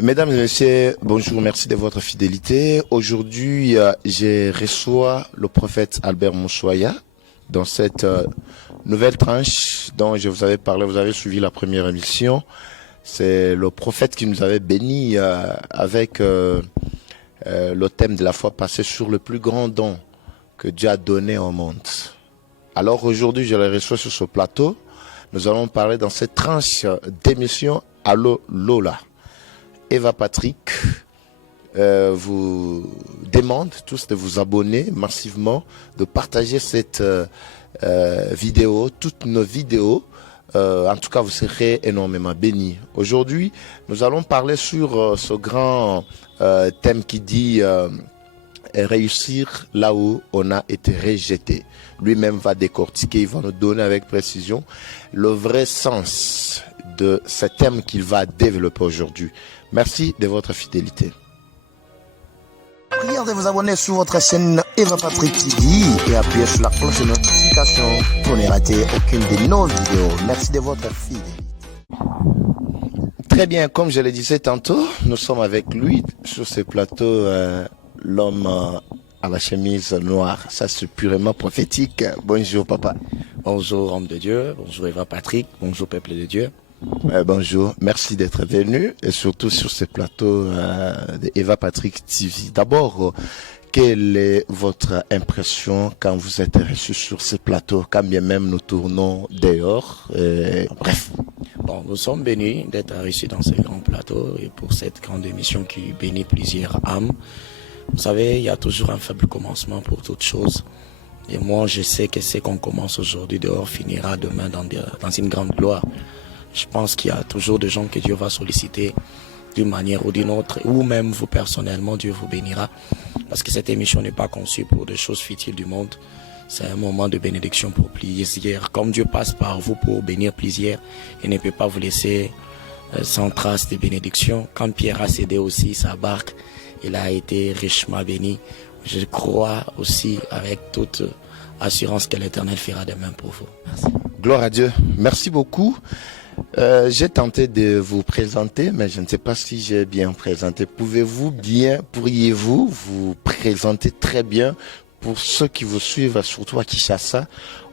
Mesdames et messieurs, bonjour, merci de votre fidélité. Aujourd'hui, je reçois le prophète Albert Moussouaya dans cette nouvelle tranche dont je vous avais parlé. Vous avez suivi la première émission. C'est le prophète qui nous avait bénis avec le thème de la fois passée sur le plus grand don que Dieu a donné au monde. Alors aujourd'hui, je le reçois sur ce plateau. Nous allons parler dans cette tranche d'émission Allo Lola. Eva Patrick vous demande tous de vous abonner massivement, de partager cette vidéo, toutes nos vidéos. En tout cas, vous serez énormément bénis. Aujourd'hui, nous allons parler sur ce grand thème qui dit réussir là où on a été rejeté. Lui-même va décortiquer, il va nous donner avec précision le vrai sens de ce thème qu'il va développer aujourd'hui. Merci de votre fidélité. Prière de vous abonner sur votre chaîne Eva Patrick TV et appuyez sur la cloche de notification pour ne rater aucune de nos vidéos. Merci de votre fidélité. Très bien, comme je le disais tantôt, nous sommes avec lui sur ce plateau, l'homme à la chemise noire. Ça, c'est purement prophétique. Bonjour, papa. Bonjour, homme de Dieu. Bonjour, Eva Patrick. Bonjour, peuple de Dieu. Bonjour, merci d'être venu et surtout sur ce plateau de Eva Patrick TV. D'abord, quelle est votre impression quand vous êtes reçu sur ce plateau, quand bien même nous tournons dehors, bref. Bon, nous sommes bénis d'être reçus dans ce grand plateau et pour cette grande émission qui bénit plusieurs âmes. Vous savez, il y a toujours un faible commencement pour toute chose. Et moi, je sais que ce qu'on commence aujourd'hui dehors finira demain dans une grande gloire. Je pense qu'il y a toujours des gens que Dieu va solliciter d'une manière ou d'une autre, ou même vous personnellement, Dieu vous bénira. Parce que cette émission n'est pas conçue pour des choses futiles du monde. C'est un moment de bénédiction pour plusieurs. Comme Dieu passe par vous pour bénir plusieurs, il ne peut pas vous laisser sans trace de bénédiction. Quand Pierre a cédé aussi sa barque, il a été richement béni. Je crois aussi avec toute assurance que l'Éternel fera de même pour vous. Merci. Gloire à Dieu. Merci beaucoup. J'ai tenté de vous présenter, mais je ne sais pas si j'ai bien présenté. Pourriez-vous vous présenter très bien pour ceux qui vous suivent, surtout à Kinshasa,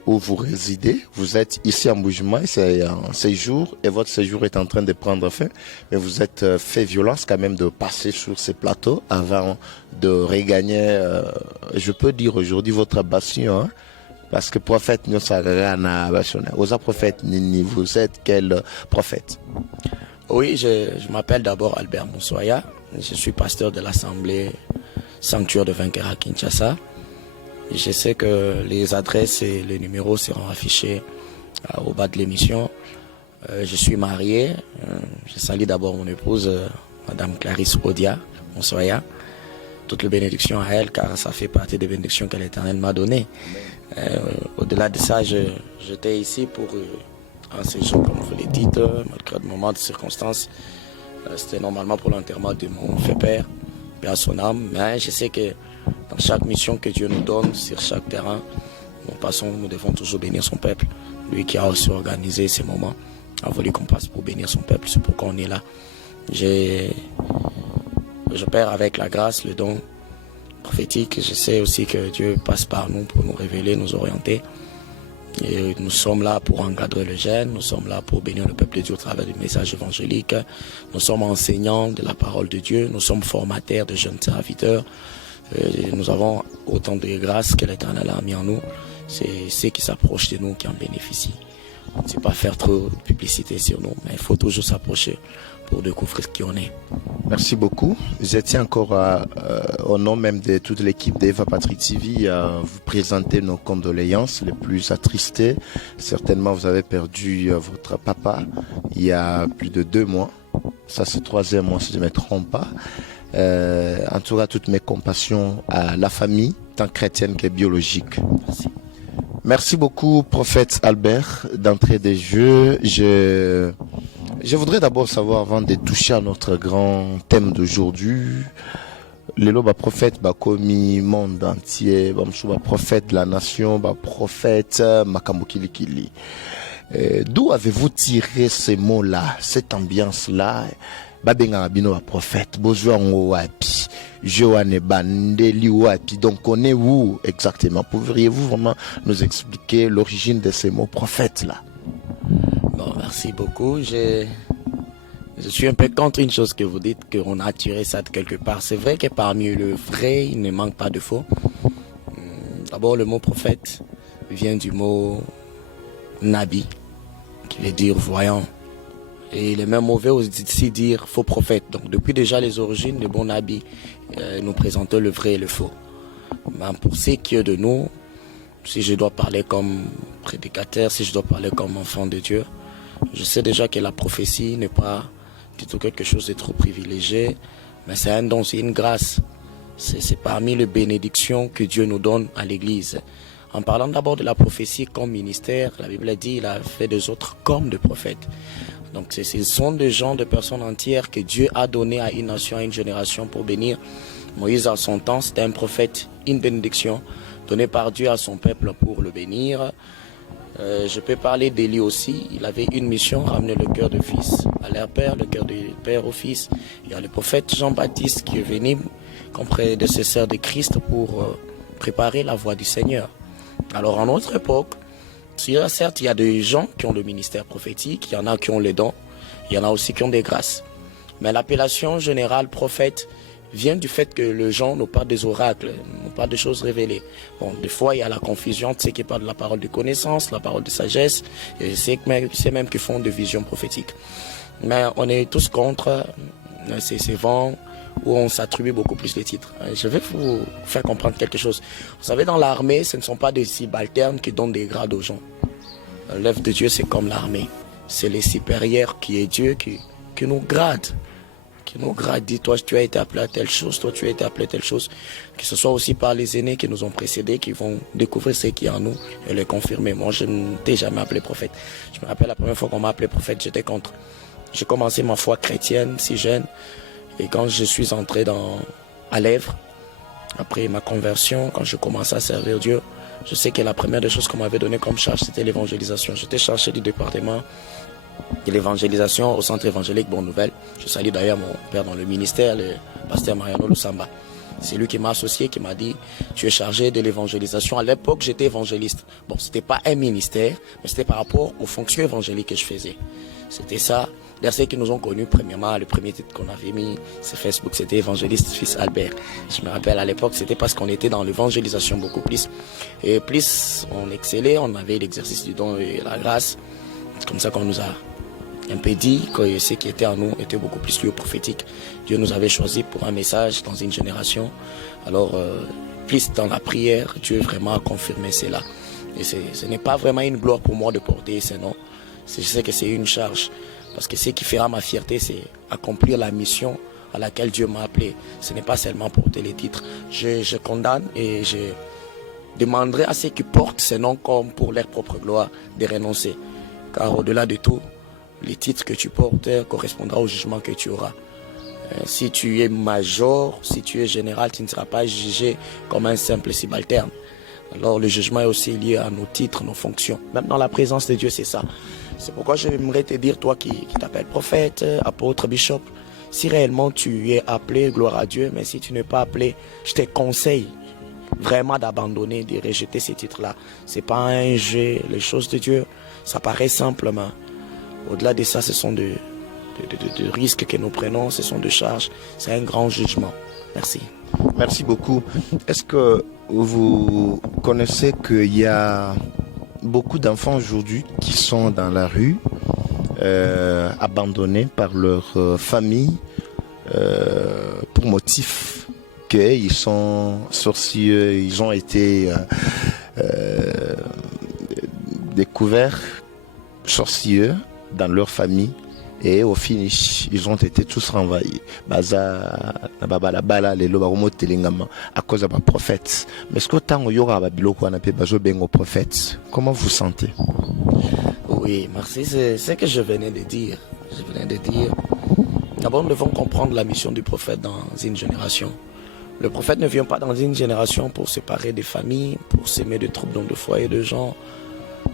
où vous résidez? Vous êtes ici en Mbuji-Mayi, c'est un séjour, et votre séjour est en train de prendre fin, mais vous êtes fait violence quand même de passer sur ces plateaux avant de regagner, je peux dire aujourd'hui, votre bastion, hein? Parce que prophète, nous sommes prophète, vous êtes quel prophète? Oui, je m'appelle d'abord Albert Moussouaya. Je suis pasteur de l'Assemblée Sanctuaire de Vainqueur à Kinshasa. Je sais que les adresses et les numéros seront affichés au bas de l'émission. Je suis marié. Je salue d'abord mon épouse, Madame Clarisse Odia Moussouaya. Toutes les bénédictions à elle, car ça fait partie des bénédictions que l'Éternel m'a données. Au-delà de ça, j'étais ici pour un séjour, comme vous l'avez dit, malgré de moments de circonstances. C'était normalement pour l'enterrement de mon fait-père, paix à son âme. Mais je sais que dans chaque mission que Dieu nous donne, sur chaque terrain, nous devons toujours bénir son peuple. Lui qui a aussi organisé ces moments, a voulu qu'on passe pour bénir son peuple. C'est pourquoi on est là. J'opère avec la grâce, le don prophétique. Je sais aussi que Dieu passe par nous pour nous révéler, nous orienter. Et nous sommes là pour encadrer le jeune, nous sommes là pour bénir le peuple de Dieu au travers du message évangélique. Nous sommes enseignants de la parole de Dieu, nous sommes formateurs de jeunes serviteurs. Nous avons autant de grâce que l'Éternel a mis en nous. C'est ceux qui s'approchent de nous qui en bénéficient. On ne sait pas faire trop de publicité sur nous, mais il faut toujours s'approcher pour découvrir qui on est. Merci beaucoup. Je tiens encore au nom même de toute l'équipe d'Eva Patrick TV à vous présenter nos condoléances les plus attristées. Certainement, vous avez perdu votre papa il y a plus de 2 mois. Ça, c'est 3e mois, si je ne me trompe pas. En tout cas, toutes mes compassions à la famille, tant chrétienne que biologique. Merci. Merci beaucoup, prophète Albert, d'entrée des jeux. Je voudrais d'abord savoir, avant de toucher à notre grand thème d'aujourd'hui, lelo ba prophète ba komi monde entier ba msou ba prophète de la nation ba prophète makambo kilikili. D'où avez-vous tiré ces mots-là, cette ambiance-là? Babenga bino ba prophète bozwa ngo wapi? Joane Bandeli wapi? Donc on est où exactement? Pourriez-vous vraiment nous expliquer l'origine de ces mots prophètes là? Bon, merci beaucoup. Je suis un peu contre une chose que vous dites, qu'on a tiré ça de quelque part. C'est vrai que parmi le vrai, il ne manque pas de faux. D'abord, le mot prophète vient du mot nabi, qui veut dire voyant. Et les mêmes mauvais aussi dire faux prophète. Donc depuis déjà les origines, le bon nabi nous présentent le vrai et le faux. Ben, pour ce qui est de nous, si je dois parler comme prédicateur, si je dois parler comme enfant de Dieu, je sais déjà que la prophétie n'est pas du tout quelque chose de trop privilégié, mais c'est un don, c'est une grâce. C'est parmi les bénédictions que Dieu nous donne à l'Église. En parlant d'abord de la prophétie comme ministère, la Bible dit il a fait des autres comme des prophètes. Donc ce sont des gens, des personnes entières que Dieu a donné à une nation, à une génération pour bénir. Moïse à son temps, c'était un prophète, une bénédiction donnée par Dieu à son peuple pour le bénir. Je peux parler d'Élie aussi. Il avait une mission, ramener le cœur de fils à leur père, le cœur de père au fils. Il y a le prophète Jean-Baptiste qui est venu comme prédécesseur de Christ pour préparer la voie du Seigneur. Alors en notre époque, certes, il y a des gens qui ont le ministère prophétique, il y en a qui ont les dons, il y en a aussi qui ont des grâces. Mais l'appellation générale prophète vient du fait que les gens n'ont pas des oracles, n'ont pas de choses révélées. Bon, des fois, il y a la confusion, tu sais qui parle de la parole de connaissance, la parole de sagesse, et c'est même qui font des visions prophétiques. Mais on est tous contre ces vents où on s'attribue beaucoup plus les titres. Je vais vous faire comprendre quelque chose. Vous savez, dans l'armée, ce ne sont pas des subalternes qui donnent des grades aux gens. L'œuvre de Dieu, c'est comme l'armée. C'est les supérieurs qui est Dieu qui nous grade. Qui nous grade, dit toi tu as été appelé à telle chose, toi tu as été appelé à telle chose. Que ce soit aussi par les aînés qui nous ont précédés, qui vont découvrir ce qui est en nous et le confirmer. Moi, je ne t'ai jamais appelé prophète. Je me rappelle la première fois qu'on m'a appelé prophète, j'étais contre. J'ai commencé ma foi chrétienne, si jeune. Et quand je suis entré à l'Èvre, après ma conversion, quand je commençais à servir Dieu, je sais que la première des choses qu'on m'avait donnée comme charge, c'était l'évangélisation. J'étais chargé du département de l'évangélisation au centre évangélique Bonne Nouvelle. Je salue d'ailleurs mon père dans le ministère, le pasteur Mariano Lusamba. C'est lui qui m'a associé, qui m'a dit, tu es chargé de l'évangélisation. À l'époque, j'étais évangéliste. Bon, c'était pas un ministère, mais c'était par rapport aux fonctions évangéliques que je faisais. C'était ça. D'ailleurs, ceux qui nous ont connus, premièrement, le premier titre qu'on avait mis, c'est Facebook, c'était évangéliste fils Albert. Je me rappelle à l'époque, c'était parce qu'on était dans l'évangélisation beaucoup plus. Et plus on excellait, on avait l'exercice du don et la grâce. C'est comme ça qu'on nous a un peu dit que ce qui était en nous était beaucoup plus lié au prophétique. Dieu nous avait choisi pour un message dans une génération. Alors, plus dans la prière, Dieu vraiment a confirmé cela. Et ce n'est pas vraiment une gloire pour moi de porter ce nom. Je sais que c'est une charge. Parce que ce qui fera ma fierté, c'est accomplir la mission à laquelle Dieu m'a appelé. Ce n'est pas seulement porter les titres. Je condamne et je demanderai à ceux qui portent ces noms comme pour leur propre gloire de renoncer. Car au-delà de tout, les titres que tu portes correspondront au jugement que tu auras. Si tu es major, si tu es général, tu ne seras pas jugé comme un simple subalterne. Alors le jugement est aussi lié à nos titres, nos fonctions. Même dans la présence de Dieu, c'est ça. C'est pourquoi j'aimerais te dire, toi qui t'appelles prophète, apôtre, bishop, si réellement tu es appelé, gloire à Dieu, mais si tu n'es pas appelé, je te conseille vraiment d'abandonner, de rejeter ces titres-là. C'est pas un jeu, les choses de Dieu, ça paraît simplement. Au-delà de ça, ce sont de risques que nous prenons, ce sont de charges, c'est un grand jugement. Merci. Merci beaucoup. Est-ce que vous connaissez qu'il y a beaucoup d'enfants aujourd'hui qui sont dans la rue, abandonnés par leur famille pour motif qu'ils sont sorcieux, ils ont été découverts sorcieux dans leur famille et au finish ils ont été tous renvoyés à cause de prophètes. Mais ce que tant il y aura prophètes, comment vous sentez? Oui, merci, c'est ce que je venais de dire. D'abord, nous devons comprendre la mission du prophète dans une génération. Le prophète ne vient pas dans une génération pour séparer des familles, pour s'aimer de troubles de foyer de gens.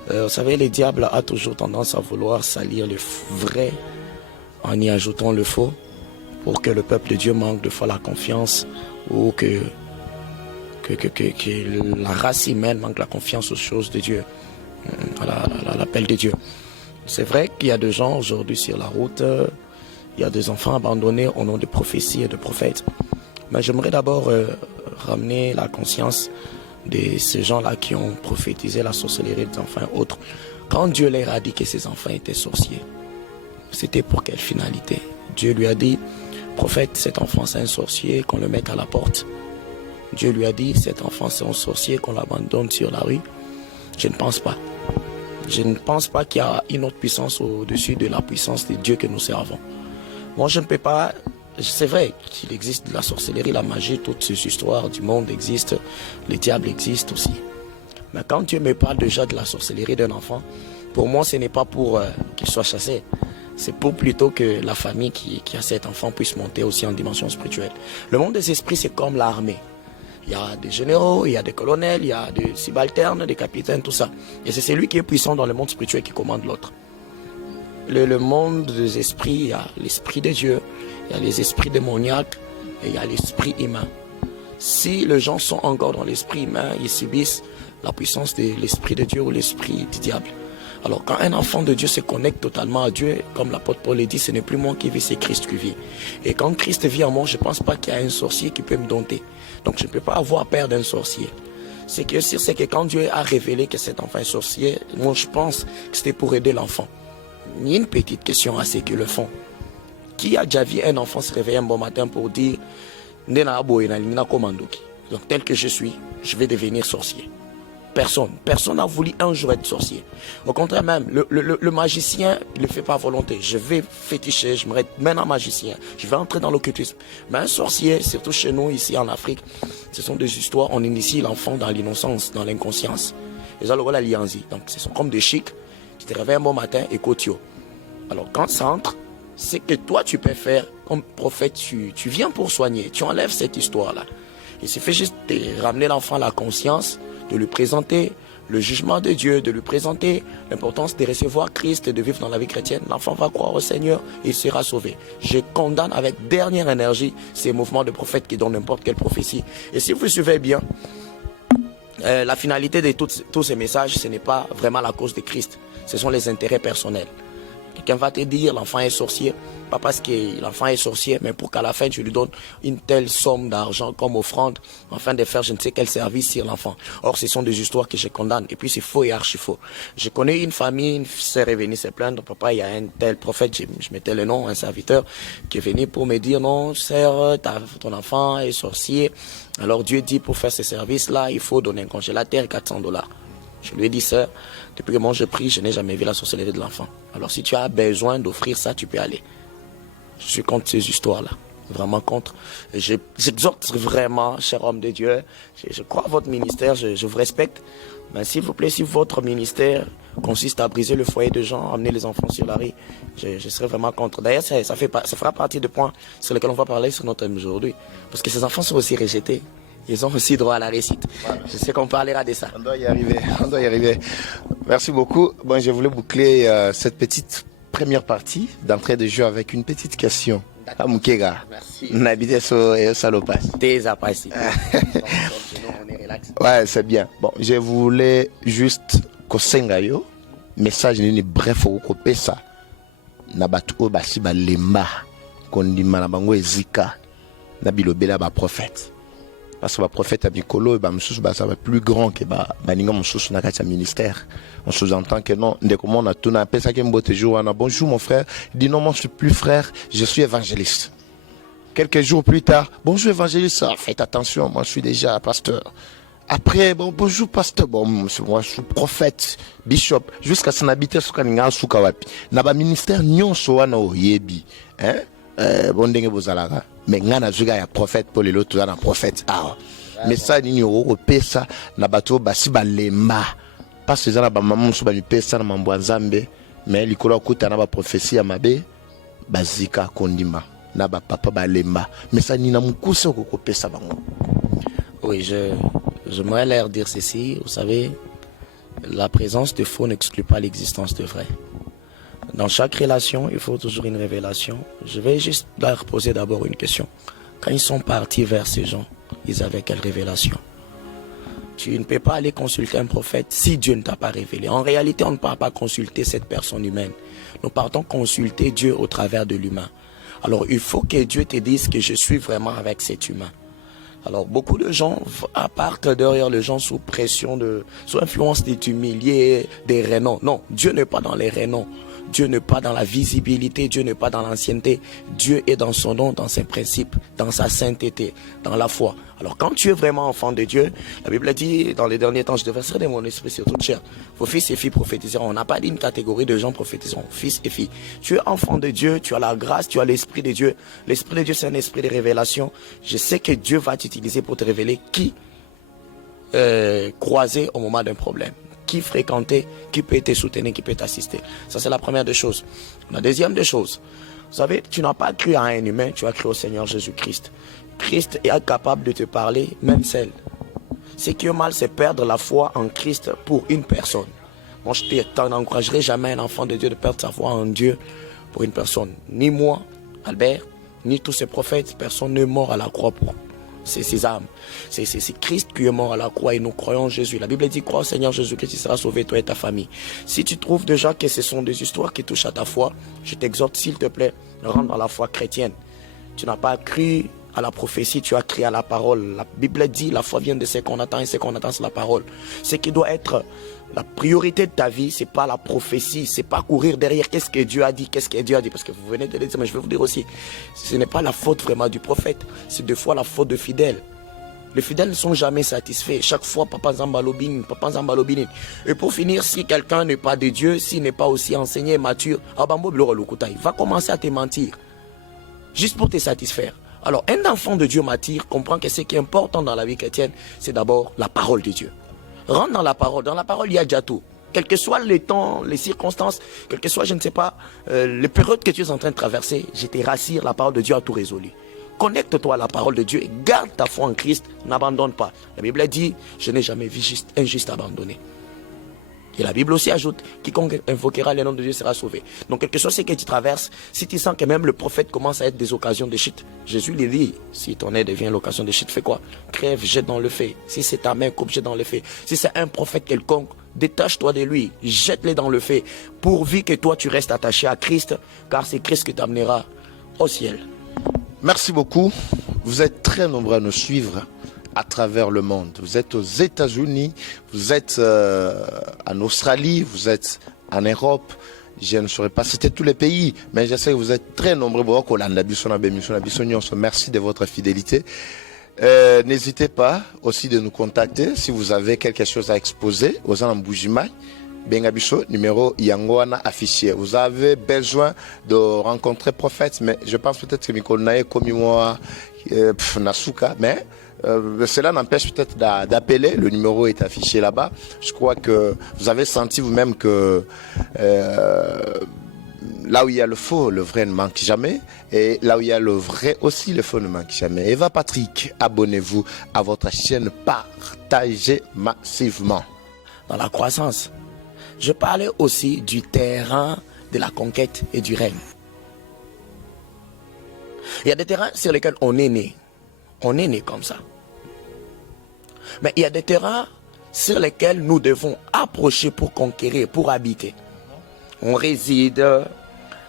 Vous savez, le diable a toujours tendance à vouloir salir le vrai en y ajoutant le faux pour que le peuple de Dieu manque de foi la confiance ou que la race humaine manque la confiance aux choses de Dieu, à l'appel de Dieu. C'est vrai qu'il y a des gens aujourd'hui sur la route, il y a des enfants abandonnés au nom de prophéties et de prophètes. Mais j'aimerais d'abord ramener la conscience de ces gens-là qui ont prophétisé la sorcellerie des enfants et autres. Quand Dieu leur a dit que ces enfants étaient sorciers, c'était pour quelle finalité? Dieu lui a dit, prophète, cet enfant c'est un sorcier, qu'on le mette à la porte. Dieu lui a dit, cet enfant c'est un sorcier, qu'on l'abandonne sur la rue. Je ne pense pas. Je ne pense pas qu'il y a une autre puissance au-dessus de la puissance de Dieu que nous servons. Moi, je ne peux pas... C'est vrai qu'il existe de la sorcellerie, la magie, toutes ces histoires du monde existent, le diable existe aussi. Mais quand Dieu me parle déjà de la sorcellerie d'un enfant, pour moi, ce n'est pas pour qu'il soit chassé. C'est pour plutôt que la famille qui a cet enfant puisse monter aussi en dimension spirituelle. Le monde des esprits, c'est comme l'armée. Il y a des généraux, il y a des colonels, il y a des subalternes, des capitaines, tout ça. Et c'est celui qui est puissant dans le monde spirituel qui commande l'autre. Le monde des esprits, il y a l'esprit de Dieu, il y a les esprits démoniaques et il y a l'esprit humain. Si les gens sont encore dans l'esprit humain, ils subissent la puissance de l'esprit de Dieu ou l'esprit du diable. Alors quand un enfant de Dieu se connecte totalement à Dieu, comme l'apôtre Paul le dit, ce n'est plus moi qui vis, c'est Christ qui vit. Et quand Christ vit en moi, je ne pense pas qu'il y a un sorcier qui peut me dompter. Donc je ne peux pas avoir peur d'un sorcier. Ce qui est sûr, c'est que quand Dieu a révélé que cet enfant est sorcier, moi je pense que c'était pour aider l'enfant. Il y a une petite question à ceux qui le font. Qui a déjà vu un enfant se réveiller un bon matin pour dire donc tel que je suis, je vais devenir sorcier? Personne. Personne n'a voulu un jour être sorcier. Au contraire même, le magicien ne le fait pas à volonté. Je vais féticher, je me mets un magicien. Je vais entrer dans l'occultisme. Mais un sorcier, surtout chez nous, ici en Afrique, ce sont des histoires, on initie l'enfant dans l'innocence, dans l'inconscience. Les gens le voient la lianzi. Donc ce sont comme des chics. Tu te réveilles un bon matin et cotio. Alors quand ça entre, c'est que toi tu peux faire comme prophète, tu viens pour soigner. Tu enlèves cette histoire-là. Il suffit juste de ramener l'enfant à la conscience, de lui présenter le jugement de Dieu, de lui présenter l'importance de recevoir Christ et de vivre dans la vie chrétienne. L'enfant va croire au Seigneur et il sera sauvé. Je condamne avec dernière énergie ces mouvements de prophètes qui donnent n'importe quelle prophétie. Et si vous suivez bien, la finalité de tous ces messages, ce n'est pas vraiment la cause de Christ. Ce sont les intérêts personnels. Quelqu'un va te dire l'enfant est sorcier, pas parce que l'enfant est sorcier, mais pour qu'à la fin tu lui donnes une telle somme d'argent comme offrande, afin de faire je ne sais quel service sur l'enfant. Or, ce sont des histoires que je condamne, et puis c'est faux et archi faux. Je connais une famille, une sœur est venue se plaindre, papa, il y a un tel prophète, je mettais le nom, un serviteur, qui est venu pour me dire, non, sœur, ton enfant est sorcier. Alors Dieu dit, pour faire ce service-là, il faut donner un congélateur, $400. Je lui ai dit, sœur, depuis que moi je prie, je n'ai jamais vu la sorcellerie de l'enfant. Alors si tu as besoin d'offrir ça, tu peux aller. Je suis contre ces histoires-là. Vraiment contre. J'exhorte vraiment, cher homme de Dieu, je crois à votre ministère, je vous respecte. Mais s'il vous plaît, si votre ministère consiste à briser le foyer de gens, amener les enfants sur la rue, je serai vraiment contre. D'ailleurs, ça fera partie des points sur lesquels on va parler sur notre thème aujourd'hui. Parce que ces enfants sont aussi rejetés. Ils ont aussi droit à la réussite. Voilà. Je sais qu'on parlera de ça. On doit y arriver. Merci beaucoup. Bon, je voulais boucler cette petite première partie d'entrée de jeu avec une petite question. À Moukega. Merci. N'habitez sur Salopas. T'es à passer. On est relax. Ouais, c'est bien. Bon, je voulais juste kosengayo message ni bref au kopesa na batu o basi ba lemba kondima na bango ezika na bilobela ba prophète. Parce que le prophète Abikolo est plus grand que le ministère. On sous-entend que non, on a tout appelé ça bonjour mon frère. Il dit non, moi je suis plus frère, je suis évangéliste. Quelques jours plus tard, bonjour évangéliste, faites attention, moi je suis déjà pasteur. Après, bon, bonjour pasteur, bon, moi je suis prophète, bishop, jusqu'à son habiter sur Kaninga Soukawapi. Naba ministère nyon soana o yebi. Hein? Bon dengue bozalaga. Mais ngana zuga ya prophète pour les autres na prophète ah mais ça ni ro pesa na bato basi balemba parce que za ba maman so ba mi pesa na mambo nzambe mais likolo kuta na ba prophétie ya mabe bazika kondima na ba papa balemba mais ça ni na mukuse okopesa bango. Oui, j'aimerais leur dire ceci. Vous savez, la présence de faux n'exclut pas l'existence de vrai. Dans chaque relation, il faut toujours une révélation. Je vais juste leur poser d'abord une question. Quand ils sont partis vers ces gens, ils avaient quelle révélation? Tu ne peux pas aller consulter un prophète si Dieu ne t'a pas révélé. En réalité, on ne part pas consulter cette personne humaine. Nous partons consulter Dieu au travers de l'humain. Alors, il faut que Dieu te dise que je suis vraiment avec cet humain. Alors, beaucoup de gens partent derrière les gens sous pression, sous influence des humiliés, des rénoms. Non, Dieu n'est pas dans les rénoms. Dieu n'est pas dans la visibilité, Dieu n'est pas dans l'ancienneté. Dieu est dans son nom, dans ses principes, dans sa sainteté, dans la foi. Alors quand tu es vraiment enfant de Dieu, la Bible dit, dans les derniers temps, je déverserai de mon esprit sur toute chair. Vos fils et filles prophétiseront. On n'a pas dit une catégorie de gens prophétiseront, fils et filles. Tu es enfant de Dieu, tu as la grâce, tu as l'esprit de Dieu. L'esprit de Dieu, c'est un esprit de révélation. Je sais que Dieu va t'utiliser pour te révéler qui croiser au moment d'un problème. Qui fréquenter, qui peut te soutenir, qui peut t'assister. Ça, c'est la première des choses. La deuxième des choses, vous savez, tu n'as pas cru à un humain, tu as cru au Seigneur Jésus-Christ. Christ est capable de te parler, même seul. Ce qui est mal, c'est perdre la foi en Christ pour une personne. Moi, je n'encouragerai jamais un enfant de Dieu de perdre sa foi en Dieu pour une personne. Ni moi, Albert, ni tous ces prophètes, personne n'est mort à la croix pour ces âmes. C'est Christ qui est mort à la croix et nous croyons en Jésus. La Bible dit, crois au Seigneur Jésus-Christ, tu seras sauvé, toi et ta famille. Si tu trouves déjà que ce sont des histoires qui touchent à ta foi, je t'exhorte, s'il te plaît, rentre dans la foi chrétienne. Tu n'as pas cru à la prophétie, tu as cru à la parole. La Bible dit, la foi vient de ce qu'on attend et ce qu'on attend, c'est la parole. Ce qui doit être la priorité de ta vie, c'est pas la prophétie, c'est pas courir derrière qu'est-ce que Dieu a dit, qu'est-ce que Dieu a dit, parce que vous venez de le dire, mais je vais vous dire aussi, ce n'est pas la faute vraiment du prophète, c'est des fois la faute de fidèles. Les fidèles ne sont jamais satisfaits. Chaque fois, papa Zambalobine. Et pour finir, si quelqu'un n'est pas de Dieu, s'il n'est pas aussi enseigné, mature, il va commencer à te mentir, juste pour te satisfaire. Alors, un enfant de Dieu mature comprend que ce qui est important dans la vie chrétienne, c'est d'abord la parole de Dieu. Rentre dans la parole. Dans la parole, il y a déjà tout. Quel que soit les temps, les circonstances, quel que soit, je ne sais pas, les périodes que tu es en train de traverser, je te rassure, la parole de Dieu a tout résolu. Connecte-toi à la parole de Dieu et garde ta foi en Christ, n'abandonne pas. La Bible dit, je n'ai jamais vu un juste abandonné. Et la Bible aussi ajoute, quiconque invoquera le nom de Dieu sera sauvé. Donc quelque chose c'est que tu traverses, si tu sens que même le prophète commence à être des occasions de chute, Jésus lui dit, si ton aide devient l'occasion de chute, fais quoi? Crève, jette dans le feu. Si c'est ta main, coupe, jette dans le feu. Si c'est un prophète quelconque, détache-toi de lui, jette-le dans le feu, pourvu que toi tu restes attaché à Christ, car c'est Christ qui t'amènera au ciel. Merci beaucoup. Vous êtes très nombreux à nous suivre à travers le monde. Vous êtes aux États-Unis, vous êtes en Australie, vous êtes en Europe. Je ne saurais pas citer tous les pays, mais je sais que vous êtes très nombreux. Merci de votre fidélité. N'hésitez pas aussi de nous contacter si vous avez quelque chose à exposer aux Ambujimai. Bengabiso, numéro Yangoana affiché. Vous avez besoin de rencontrer prophète, mais je pense peut-être que Mikonae comme moi, Nasuka, mais cela n'empêche peut-être d'appeler. Le numéro est affiché là-bas. Je crois que vous avez senti vous-même que là où il y a le faux, le vrai ne manque jamais. Et là où il y a le vrai aussi, le faux ne manque jamais. Eva Patrick, abonnez-vous à votre chaîne. Partagez massivement. Dans la croissance, je parlais aussi du terrain de la conquête et du règne. Il y a des terrains sur lesquels on est né. On est né comme ça. Mais il y a des terrains sur lesquels nous devons approcher pour conquérir, pour habiter. On réside.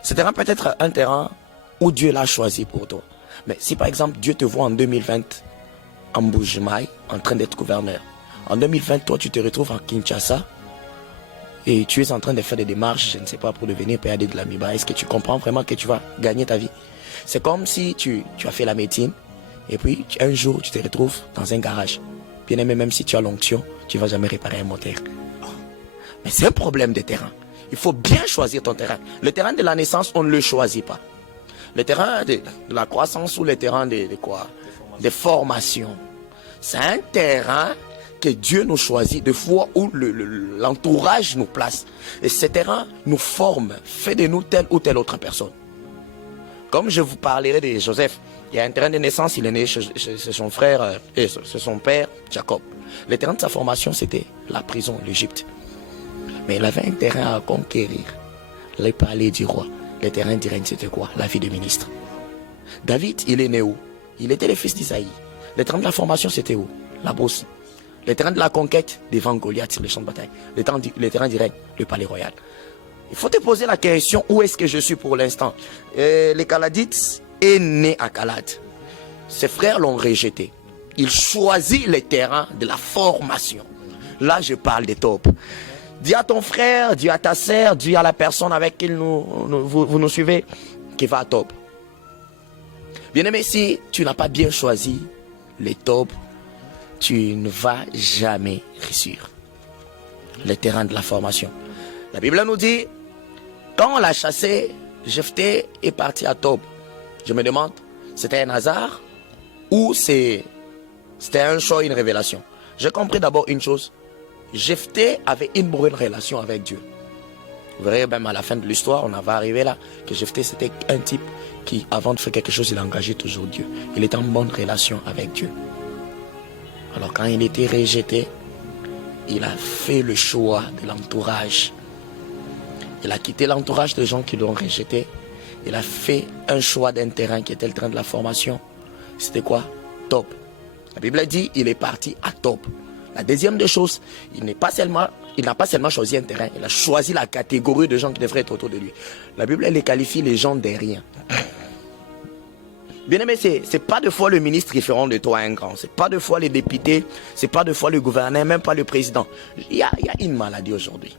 Ce terrain peut être un terrain où Dieu l'a choisi pour toi. Mais si par exemple Dieu te voit en 2020 en Mbujimai, en train d'être gouverneur. En 2020, toi tu te retrouves en Kinshasa et tu es en train de faire des démarches, je ne sais pas, pour devenir PAD de la MIBA. Est-ce que tu comprends vraiment que tu vas gagner ta vie? C'est comme si tu as fait la médecine et puis un jour tu te retrouves dans un garage. Bien aimé, même si tu as l'onction, tu ne vas jamais réparer un moteur. Mais c'est un problème de terrain. Il faut bien choisir ton terrain. Le terrain de la naissance, on ne le choisit pas. Le terrain de la croissance ou le terrain de quoi? De formation. C'est un terrain que Dieu nous choisit, de fois où l'entourage nous place. Et ce terrain nous forme, fait de nous telle ou telle autre personne. Comme je vous parlerai de Joseph, il y a un terrain de naissance, il est né chez son frère et c'est son père, Jacob. Le terrain de sa formation, c'était la prison, l'Égypte. Mais il avait un terrain à conquérir, les palais du roi. Le terrain du règne, c'était quoi? La vie de ministre. David, il est né où? Il était le fils d'Isaïe. Le terrain de la formation, c'était où? La brousse. Le terrain de la conquête, devant Goliath sur le champ de bataille. Le terrain du règne, le palais royal. Il faut te poser la question, où est-ce que je suis pour l'instant? Les Caladites est né à Calade. Ses frères l'ont rejeté. Il choisit les terrains de la formation. Là, je parle des taupes. Dis à ton frère, dis à ta sœur, dis à la personne avec qui vous nous suivez, qui va à Tob. Bien-aimé, si tu n'as pas bien choisi les taupes, tu ne vas jamais réussir. Le terrain de la formation. La Bible nous dit, quand on l'a chassé, Jephthé est parti à Tob. Je me demande, c'était un hasard ou c'était un choix, une révélation? J'ai compris d'abord une chose. Jephthé avait une bonne relation avec Dieu. Vous verrez même à la fin de l'histoire, on va arriver là, que Jephthé c'était un type qui, avant de faire quelque chose, il engageait toujours Dieu. Il était en bonne relation avec Dieu. Alors quand il était rejeté, il a fait le choix de l'entourage. Il a quitté l'entourage des gens qui l'ont rejeté. Il a fait un choix d'un terrain qui était le terrain de la formation. C'était quoi? Tob. La Bible dit, il est parti à Tob. La deuxième des choses, il n'a pas seulement choisi un terrain, il a choisi la catégorie de gens qui devraient être autour de lui. La Bible, elle les qualifie les gens des riens. Bien aimé, c'est pas de fois le ministre qui feront de toi un grand. C'est pas de fois les députés, c'est pas de fois le gouverneur, même pas le président. Il y a une maladie aujourd'hui.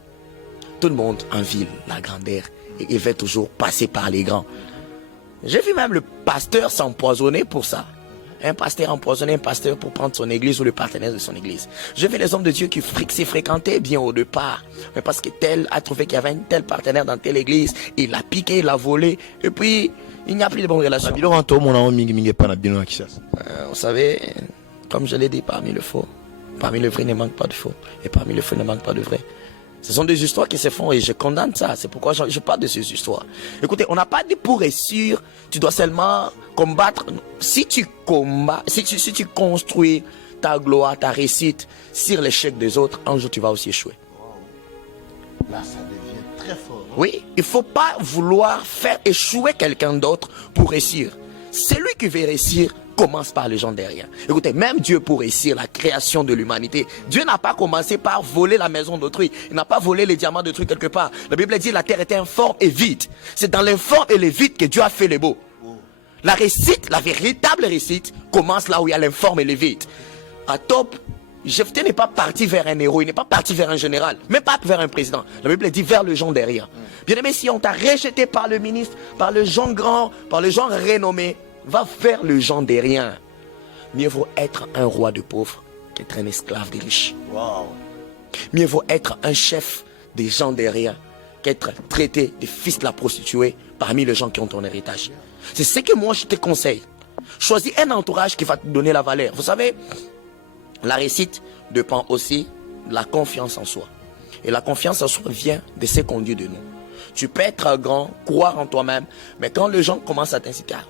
Tout le monde envie la grandeur et il veut toujours passer par les grands. J'ai vu même le pasteur s'empoisonner pour ça. Un pasteur empoisonné, un pasteur pour prendre son église ou le partenaire de son église. Je vu les hommes de Dieu qui s'est fréquenté bien au départ. Mais parce que tel a trouvé qu'il y avait un tel partenaire dans telle église, il l'a piqué, il l'a volé, et puis il n'y a plus de bonnes relations. Vous savez, comme je l'ai dit, parmi le faux, parmi le vrai ne manque pas de faux, et parmi le faux ne manque pas de vrai. Ce sont des histoires qui se font et je condamne ça. C'est pourquoi je parle de ces histoires. Écoutez, on n'a pas dit pour réussir, tu dois seulement combattre. Si tu combats, si tu construis ta gloire, ta réussite sur l'échec des autres, un jour tu vas aussi échouer. Là, ça devient très fort. Hein? Oui, il ne faut pas vouloir faire échouer quelqu'un d'autre pour réussir. Celui qui veut réussir commence par les gens derrière. Écoutez, même Dieu pour réussir la création de l'humanité, Dieu n'a pas commencé par voler la maison d'autrui. Il n'a pas volé les diamants d'autrui quelque part. La Bible dit que la terre était informe et vide. C'est dans l'informe et le vide que Dieu a fait les beaux. La réussite, la véritable réussite, commence là où il y a l'informe et le vide. À Tob, Jephthé n'est pas parti vers un héros, il n'est pas parti vers un général, même pas vers un président. La Bible dit vers les gens derrière. Bien aimé, si on t'a rejeté par le ministre, par les gens grands, par les gens renommés, va vers le gens des riens. Mieux vaut être un roi de pauvres qu'être un esclave des riches. Wow. Mieux vaut être un chef des gens des riens qu'être traité de fils de la prostituée parmi les gens qui ont ton héritage. C'est ce que moi je te conseille. Choisis un entourage qui va te donner la valeur. Vous savez, la réussite dépend aussi de la confiance en soi. Et la confiance en soi vient de ce qu'on dit de nous. Tu peux être grand, croire en toi-même, mais quand les gens commencent à t'inciter à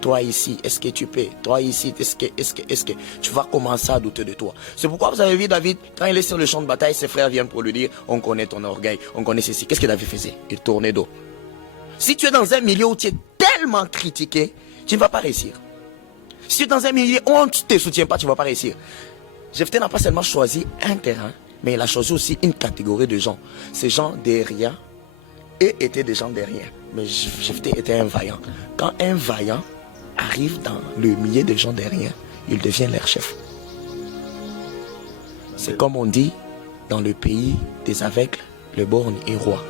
toi ici, est-ce que tu peux? Toi ici, est-ce que tu vas commencer à douter de toi? C'est pourquoi vous avez vu David, quand il est sur le champ de bataille, ses frères viennent pour lui dire, on connaît ton orgueil, on connaît ceci. Qu'est-ce que David faisait? Il tournait dos. Si tu es dans un milieu où tu es tellement critiqué, tu ne vas pas réussir. Si tu es dans un milieu où on ne te soutient pas, tu ne vas pas réussir. Jephthé n'a pas seulement choisi un terrain, mais il a choisi aussi une catégorie de gens. Ces gens des riens et étaient des gens des riens. Mais Jephthé était un vaillant. Quand un vaillant arrive dans le milieu des gens des riens, il devient leur chef. C'est comme on dit dans le pays des aveugles, le borgne est roi.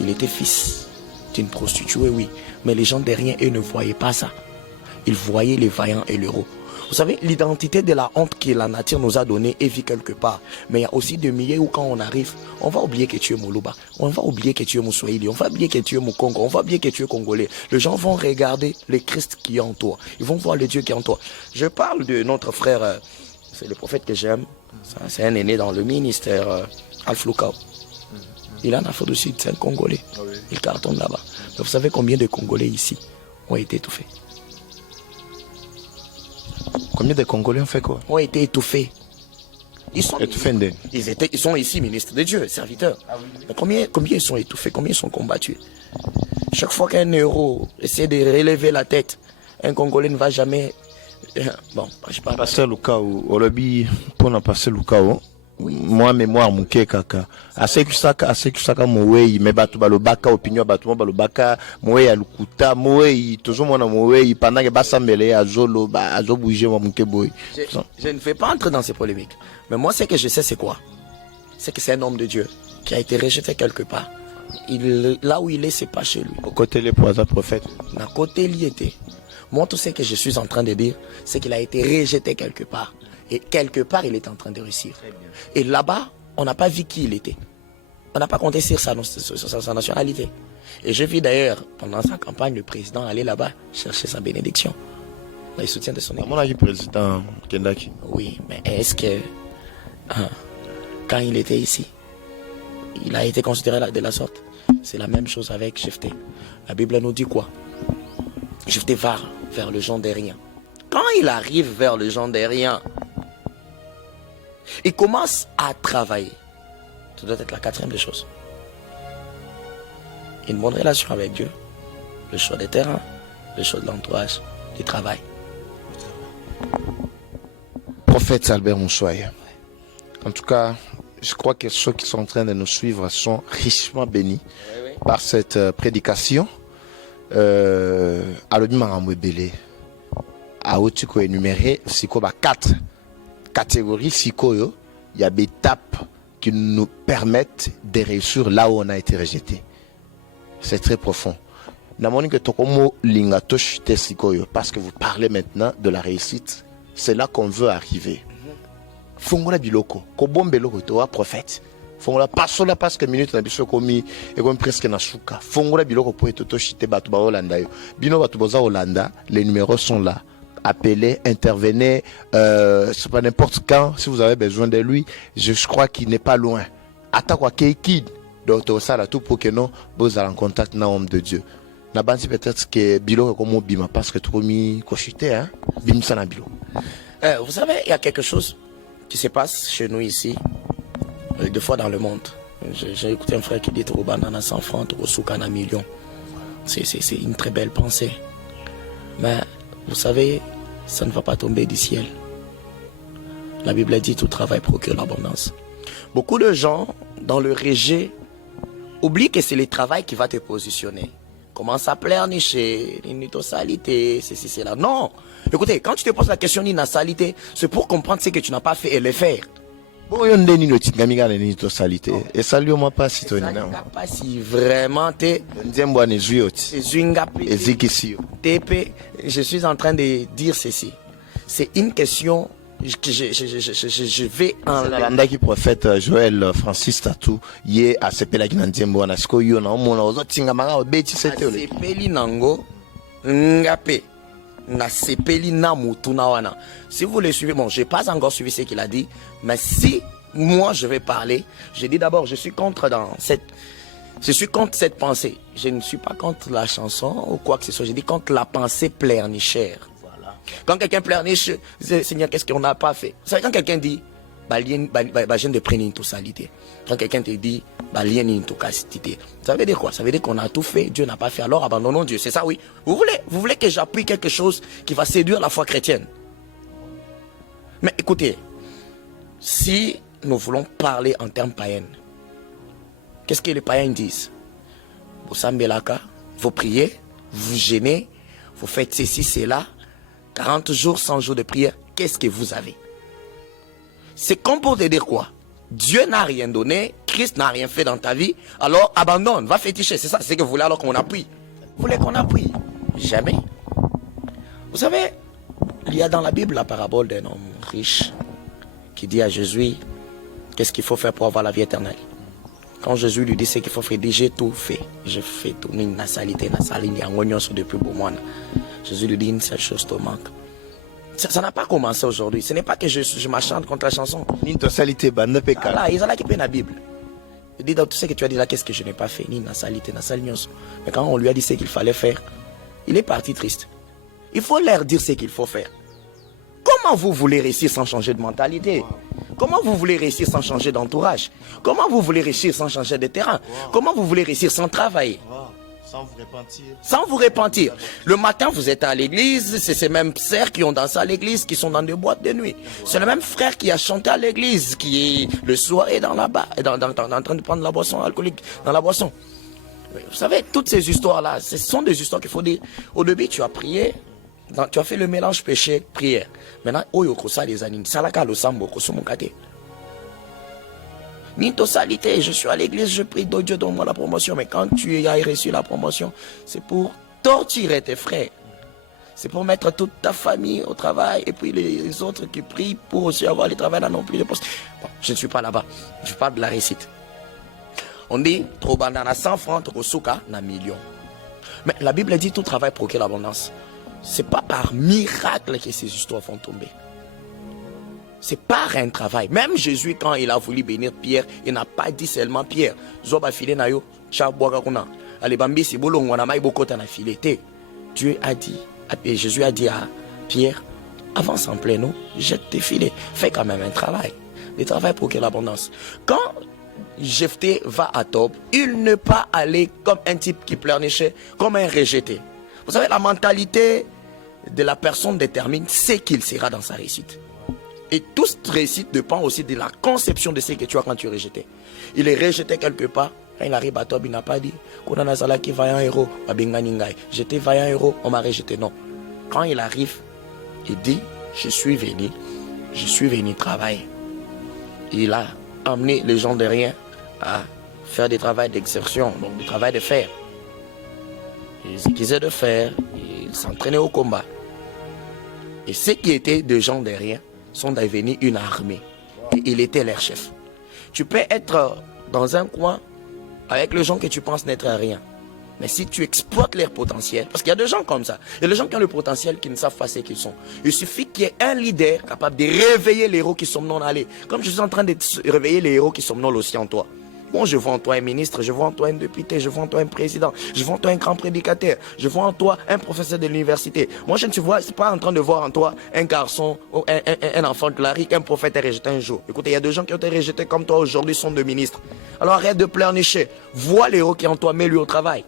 Il était fils d'une prostituée, oui. Mais les gens des riens, eux, ne voyaient pas ça. Ils voyaient les vaillants et l'héros. Vous savez, l'identité de la honte que la nature nous a donnée est vue quelque part. Mais il y a aussi des milieux où quand on arrive, on va oublier que tu es Moluba. On va oublier que tu es Moussoïli. On va oublier que tu es Moukongo. On va oublier que tu es Congolais. Les gens vont regarder le Christ qui est en toi. Ils vont voir le Dieu qui est en toi. Je parle de notre frère, c'est le prophète que j'aime. C'est un aîné dans le ministère, Alfloukao. Il est en Afrique du Sud, c'est un Congolais. Il cartonne là-bas. Mais vous savez combien de Congolais ici ont été étouffés? Combien de Congolais ont fait quoi? Ont été étouffés. Ils sont ils sont ici ministres de Dieu, serviteurs. Mais combien ils sont étouffés? Combien ils sont combattus? Chaque fois qu'un euro essaie de relever la tête, un Congolais ne va jamais... Bon, je parle. Pasteur Lukao, au lobby, pour ne passer Lukao, moi, mémoire, mouké kaka. Assez que ça, moué, mais batu balobaka, opinion, batu balobaka, moué à lukuta, moué, toujours mon moué, pendant que basa mele, azolo, azo bouger, moi, mouké boy. Je ne vais pas entrer dans ces polémiques. Mais moi, ce que je sais, c'est quoi? C'est que c'est un homme de Dieu qui a été rejeté quelque part. Là où il est, c'est pas chez lui. Au côté les poisons prophètes. À côté, il y était. Moi, tout ce que je suis en train de dire, c'est qu'il a été rejeté quelque part. Et quelque part, il est en train de réussir. Et là-bas, on n'a pas vu qui il était. On n'a pas compté sur sa nationalité. Et je vis d'ailleurs, pendant sa campagne, le président allait là-bas chercher sa bénédiction. Le soutien de son équipe. Mon avis, président Kendaki. Oui, mais est-ce que quand il était ici, il a été considéré de la sorte? C'est la même chose avec Jephthé. La Bible nous dit quoi? Jephthé va vers le gens des riens. Quand il arrive vers le gens des riens, il commence à travailler. Ça doit être la quatrième des choses. Une bonne relation avec Dieu, le choix des terrains, le choix de l'entourage, du travail. Prophète Albert Moussouaya. En tout cas, je crois que ceux qui sont en train de nous suivre sont richement bénis par cette prédication. Alobi Maramwebele a otiko énuméré siko ba 4 catégories siko yo, il y a des étapes qui nous permettent de réussir là où on a été rejeté. C'est très profond. Namoni que tokomo lingatosh te siko yo, parce que vous parlez maintenant de la réussite. C'est là qu'on veut arriver. Fongola biloko, kobombe loko to prophète. Fongola pasola parce que minute na biso komi et comme presque na souka. Fongola biloko pour to chite batu ba Hollanda yo. Bino batu boza Hollanda, les numéros sont là. Appelez, intervenez, c'est pas n'importe quand, si vous avez besoin de lui, je crois qu'il n'est pas loin. Atta kwa keikid, donc ça là tout pour que non, vous allez en contact na homme de Dieu. Na bansi peut-être que bilo comme bima parce que trop mi kochite hein, bim sana bilo. Vous savez, il y a quelque chose qui se passe chez nous ici, deux fois dans le monde. J'ai écouté un frère qui dit Troban dans 100 francs, Trosuka dans million. C'est une très belle pensée. Mais vous savez, ça ne va pas tomber du ciel. La Bible dit tout travail procure l'abondance. Beaucoup de gens, dans le rejet, oublient que c'est le travail qui va te positionner. Commence à pleurnicher, l'initosalité, ceci, cela. Non! Écoutez, quand tu te poses la question d'inasalité, c'est pour comprendre ce que tu n'as pas fait et le faire. Bon, yon deni no tingamiga le nitosalité. Et salut moi pas si toni na. Pas si vraiment te Nzembo ne juioti. Ezikisio. TP, je suis en train de dire ceci. C'est une question que je vais en landa qui prophète Joël Francis Tatou yé a sepela ki nzembo na siko yo na omona ozo tingamanga obeti sete ole. Sepeli nango ngape. Na sepeli na mutuna wana. Si vous le suivez, bon, j'ai pas encore suivi ce qu'il a dit, mais si moi je vais parler, je dis d'abord, je suis contre cette pensée. Je ne suis pas contre la chanson ou quoi que ce soit. Je dis contre la pensée pleurnichère. Voilà. Quand quelqu'un pleurniche, Seigneur, qu'est-ce qu'on n'a pas fait? Vous savez, quand quelqu'un dit, je de prendre une totalité. Quand quelqu'un te dit, ça veut dire quoi? Ça veut dire qu'on a tout fait, Dieu n'a pas fait, alors abandonnons Dieu. C'est ça, oui. Vous voulez que j'appuie quelque chose qui va séduire la foi chrétienne? Mais écoutez, si nous voulons parler en termes païens, qu'est-ce que les païens disent? Vous sambelaka, vous priez, vous gênez, vous faites ceci, cela, 40 jours, 100 jours de prière, qu'est-ce que vous avez? C'est comme pour te dire quoi? Dieu n'a rien donné, Christ n'a rien fait dans ta vie, alors abandonne, va féticher, c'est ça, c'est ce que vous voulez alors qu'on appuie. Vous voulez qu'on appuie? Jamais. Vous savez, il y a dans la Bible la parabole d'un homme riche qui dit à Jésus, qu'est-ce qu'il faut faire pour avoir la vie éternelle? Quand Jésus lui dit ce qu'il faut faire, il dit, j'ai tout fait. Je fais tout, na salité, na saline, en oignon sur depuis pour moi. Jésus lui dit, une seule chose te manque. Ça n'a pas commencé aujourd'hui. Ce n'est pas que je m'achante contre la chanson. Nintosalité, bande peka. Là, ils ont là qui peine la Bible. Il dit dans tout ce que tu as dit là, qu'est-ce que je n'ai pas fait? Ni nasalité, nasalignos. Mais quand on lui a dit ce qu'il fallait faire, il est parti triste. Il faut leur dire ce qu'il faut faire. Comment vous voulez réussir sans changer de mentalité? Comment vous voulez réussir sans changer d'entourage? Comment vous voulez réussir sans changer de terrain? Comment vous voulez réussir sans travailler? Sans vous repentir. Sans vous repentir. Le matin, vous êtes à l'église, c'est ces mêmes sœurs qui ont dansé à l'église, qui sont dans des boîtes de nuit. C'est le même frère qui a chanté à l'église, qui est le soir est dans là-bas, en train de prendre la boisson alcoolique, dans la boisson. Vous savez, toutes ces histoires-là, ce sont des histoires qu'il faut dire. Au début, tu as prié, tu as fait le mélange péché-prière. Maintenant, oyoko ça les animes, salaka lo sambo, kosumukate. Nito salité, je suis à l'église, je prie, Dieu donne-moi la promotion. Mais quand tu as reçu la promotion, c'est pour torturer tes frères. C'est pour mettre toute ta famille au travail. Et puis les autres qui prient pour aussi avoir le travail, n'ont plus de poste. Bon, je ne suis pas là-bas. Je parle de la réussite. On dit, trop bandana 100 francs, trop souka, na million. Mais la Bible dit, tout travail procure l'abondance. Ce n'est pas par miracle que ces histoires vont tomber. C'est par un travail. Même Jésus, quand il a voulu bénir Pierre, il n'a pas dit seulement Pierre. Zoba filé na yo, chabouaga kuna. Allez bambi si bolo ngwana mai bokota na filete. Dieu a dit, et Jésus a dit à Pierre, avance en plein eau, jette tes filets. Fais quand même un travail. Le travail procure l'abondance. Quand Jephthé va à Tob, il ne pas aller comme un type qui pleurnichait, comme un rejeté. Vous savez, la mentalité de la personne détermine ce qu'il sera dans sa réussite. Et toute réussite dépend aussi de la conception de ce que tu as quand tu es rejeté. Il est rejeté quelque part. Quand il arrive à Tob, il n'a pas dit qui vaillant héros, j'étais vaillant héros, on m'a rejeté. Non. Quand il arrive, il dit je suis venu travailler. Il a amené les gens de rien à faire des travaux d'exertion, donc du travail de fer. Ils acquisaient de fer, ils s'entraînaient au combat. Et ceux qui étaient des gens de rien sont devenus une armée. Et il était leur chef. Tu peux être dans un coin avec les gens que tu penses n'être rien. Mais si tu exploites leur potentiel, parce qu'il y a des gens comme ça, il y a des gens qui ont le potentiel qui ne savent pas ce qu'ils sont. Il suffit qu'il y ait un leader capable de réveiller les héros qui somnolent allés. Comme je suis en train de réveiller les héros qui somnolent aussi en toi. Bon, je vois en toi un ministre, je vois en toi un député, je vois en toi un président, je vois en toi un grand prédicateur, je vois en toi un professeur de l'université. Moi, je ne suis pas en train de voir en toi un garçon, ou un enfant de la rique, un prophète est rejeté un jour. Écoutez, il y a des gens qui ont été rejetés comme toi aujourd'hui sont des ministres. Alors arrête de pleurnicher. Vois les héros qui est en toi, mets-lui au travail.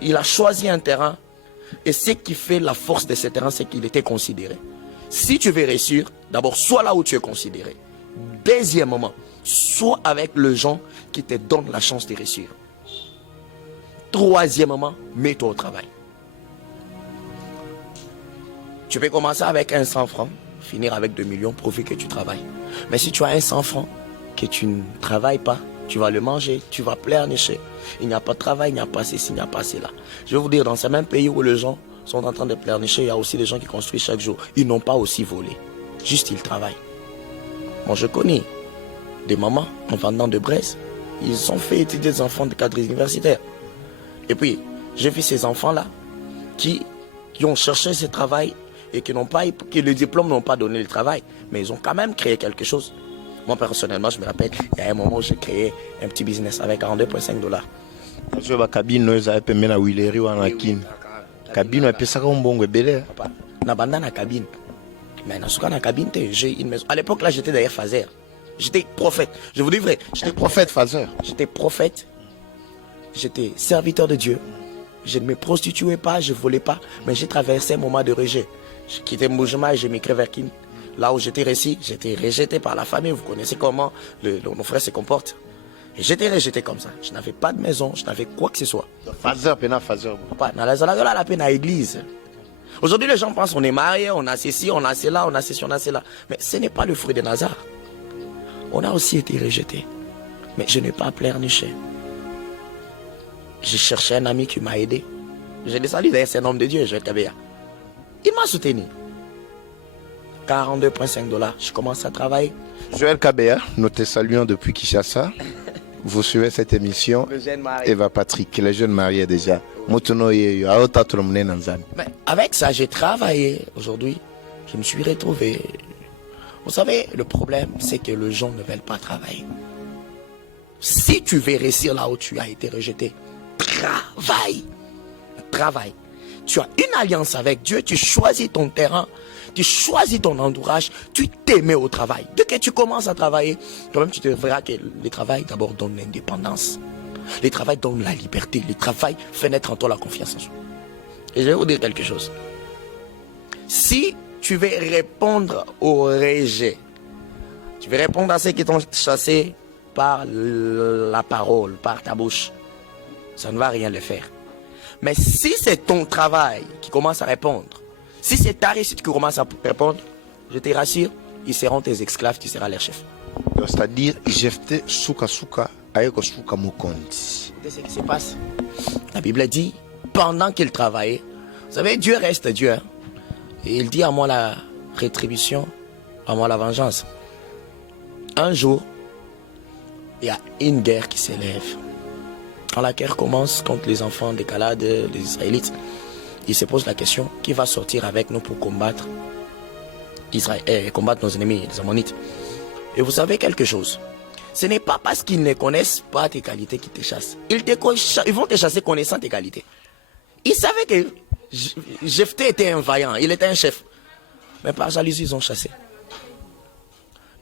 Il a choisi un terrain et ce qui fait la force de ce terrain, c'est qu'il était considéré. Si tu veux réussir, d'abord, sois là où tu es considéré. Deuxièmement, sois avec les gens qui te donnent la chance de réussir. Troisièmement, mets-toi au travail. Tu peux commencer avec un 100 francs, finir avec 2 millions, profit que tu travailles. Mais si tu as un 100 francs, que tu ne travailles pas, tu vas le manger, tu vas pleurnicher. Il n'y a pas de travail, il n'y a pas ceci, il n'y a pas cela. Je vais vous dire, dans ce même pays où les gens sont en train de pleurnicher, il y a aussi des gens qui construisent chaque jour. Ils n'ont pas aussi volé. Juste, ils travaillent. Moi, je connais des mamans en vendant de braises. Ils ont fait étudier des enfants de cadre universitaire. Et puis, j'ai vu ces enfants-là qui ont cherché ce travail et qui les diplômes n'ont pas donné le travail. Mais ils ont quand même créé quelque chose. Moi, personnellement, je me rappelle, il y a un moment où j'ai créé un petit business avec $42.5. Je vais cabine, nous avons mis la Willery ou en Akin. Cabine, on peut ça comme bon bébé. Na banda na cabine. Mais na cabine, j'ai une maison. À l'époque, là, j'étais d'ailleurs phaser. J'étais prophète. Je vous dis vrai. J'étais prophète phaser. J'étais prophète. J'étais serviteur de Dieu. Je ne me prostituais pas, je ne volais pas. Mais j'ai traversé un moment de rejet. J'ai quitté Moujema et j'ai migré vers Kin. Là où j'étais réussi, j'étais rejeté par la famille. Vous connaissez comment nos frères se comportent. Et j'étais rejeté comme ça. Je n'avais pas de maison, je n'avais quoi que ce soit. Phaser, pena phaser. Pas dans la peine à l'église. Aujourd'hui, les gens pensent qu'on est marié, on a ceci, on a cela, on a ceci, on a cela. Mais ce n'est pas le fruit de Nazar. On a aussi été rejeté. Mais je n'ai pas pleurniché. J'ai cherché un ami qui m'a aidé. J'ai descendu d'ailleurs, c'est un homme de Dieu, Joël Kabea. Il m'a soutenu. $42.5. Je commence à travailler. Joël Kabea, nous te saluons depuis Kinshasa. Vous suivez cette émission. Eva Patrick, les jeunes mariés déjà. Mais avec ça, j'ai travaillé. Aujourd'hui, je me suis retrouvé. Vous savez, le problème, c'est que les gens ne veulent pas travailler. Si tu veux réussir là où tu as été rejeté, travaille. Travaille. Tu as une alliance avec Dieu, tu choisis ton terrain, tu choisis ton entourage, tu t'aimes au travail. Dès que tu commences à travailler, quand même tu te verras que le travail d'abord donne l'indépendance. Le travail donne la liberté. Le travail fait naître en toi la confiance en soi. Et je vais vous dire quelque chose. Si tu veux répondre au rejet, tu veux répondre à ceux qui t'ont chassé par la parole, par ta bouche, ça ne va rien le faire. Mais si c'est ton travail qui commence à répondre, si c'est ta réussite qui commence à répondre, je te rassure, ils seront tes esclaves, tu seras leur chef. C'est-à-dire, Jephthé suka suka ayeko suka mukondi. C'est ce qui se passe. La Bible dit, pendant qu'il travaillait, vous savez, Dieu reste Dieu. Hein? Et il dit à moi la rétribution, à moi la vengeance. Un jour, il y a une guerre qui s'élève. Quand la guerre commence contre les enfants des Calades, des Israélites, il se pose la question, qui va sortir avec nous pour combattre Israël, combattre nos ennemis, les Ammonites. Et vous savez quelque chose, ce n'est pas parce qu'ils ne connaissent pas tes qualités qu'ils te chassent. Ils vont te chasser connaissant tes qualités. Ils savaient que Jephthé était un vaillant, il était un chef. Mais par jalousie, ils ont chassé.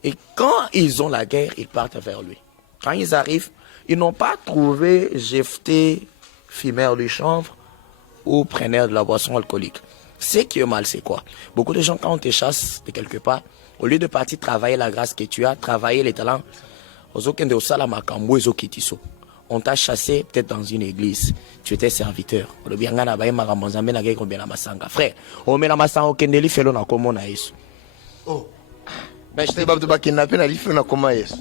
Et quand ils ont la guerre, ils partent vers lui. Quand ils arrivent, ils n'ont pas trouvé Jephthé fumeur du chanvre ou preneur de la boisson alcoolique. Ce qui est mal, c'est quoi? Beaucoup de gens, quand on te chasse de quelque part, au lieu de partir travailler la grâce que tu as, travailler les talents, on t'a chassé peut-être dans une église. Tu étais serviteur. Frère, on met la massanga au kendeli felo na komo na Yesu. Oh. Ben, je t'ai pas kidnappé na life na koma Yesu.